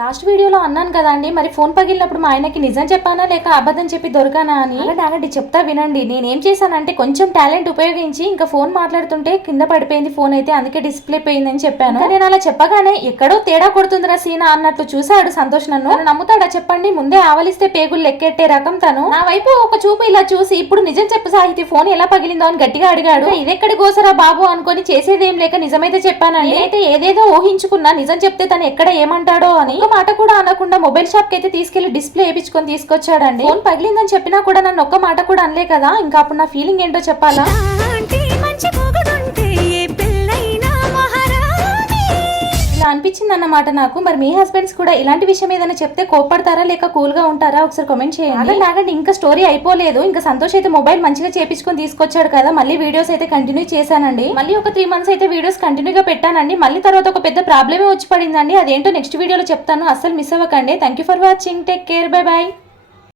Last వీడియోలో అన్నాను కదండి, మరి ఫోన్ పగిలినప్పుడు మా ఆయనకి నిజం చెప్పానా లేక అబద్ధం చెప్పి దొరకానా అని. ఆగండి చెప్తా వినండి. నేనేం చేశానంటే కొంచెం టాలెంట్ ఉపయోగించి ఇంకా ఫోన్ మాట్లాడుతుంటే కింద పడిపోయింది ఫోన్ అయితే, అందుకే డిస్ప్లే పోయిందని చెప్పాను. నేను అలా చెప్పగానే ఎక్కడో తేడా కొడుతుందిరా సీనా అన్నట్లు చూసాడు సంతోష్. నన్ను నమ్ముతాడా చెప్పండి? ముందే ఆవలిస్తే పేగులు లెక్కెట్టే రకం తను. నా వైపు ఒక చూపు ఇలా చూసి ఇప్పుడు నిజం చెప్పు సాహితీ, ఫోన్ ఎలా పగిలిందో అని గట్టిగా అడిగాడు. ఇదెక్కడి కోసరా బాబు అనుకొని చేసేదేం లేక నిజమైతే చెప్పానండి. అయితే ఏదేదో ఊహించుకున్నా నిజం చెప్తే తను ఎక్కడ ఏమంటాడో అని ఒక్క మాట కూడా అనకుండా మొబైల్ షాప్ కి అయితే తీసుకెళ్లి డిస్ప్లే వేయించుకొని తీసుకొచ్చాడండి. ఫోన్ పగిలిందని చెప్పినా కూడా నన్ను ఒక్క మాట కూడా అనలే కదా. ఇంకా అప్పుడు నా ఫీలింగ్ ఏంటో చెప్పాలా? ఇలా అనిపించింది అన్నమాట నాకు. మరి మీ హస్బెండ్స్ కూడా ఇలాంటి విషయం ఏదైనా చెప్తే కోపడతారా లేక కూల్ గా ఉంటారా? ఒకసారి కామెంట్ చేయండి. ఆగండి ఇంకా స్టోరీ అయిపోలేదు. ఇంకా సంతోష్ అయితే మొబైల్ మంచిగా చేపించుకొని తీసుకొచ్చాడు కదా, మళ్ళీ వీడియోస్ అయితే కంటిన్యూ చేశానండి. మళ్ళీ ఒక 3 months అయితే వీడియోస్ కంటిన్యూగా పెట్టానండి. మళ్ళీ తర్వాత ఒక పెద్ద ప్రాబ్లమే వచ్చి పడిందండి. అదేంటో నెక్స్ట్ వీడియోలో చెప్తాను, అస్సలు మిస్ అవ్వకండి. Thank you for watching. Take care. Bye bye.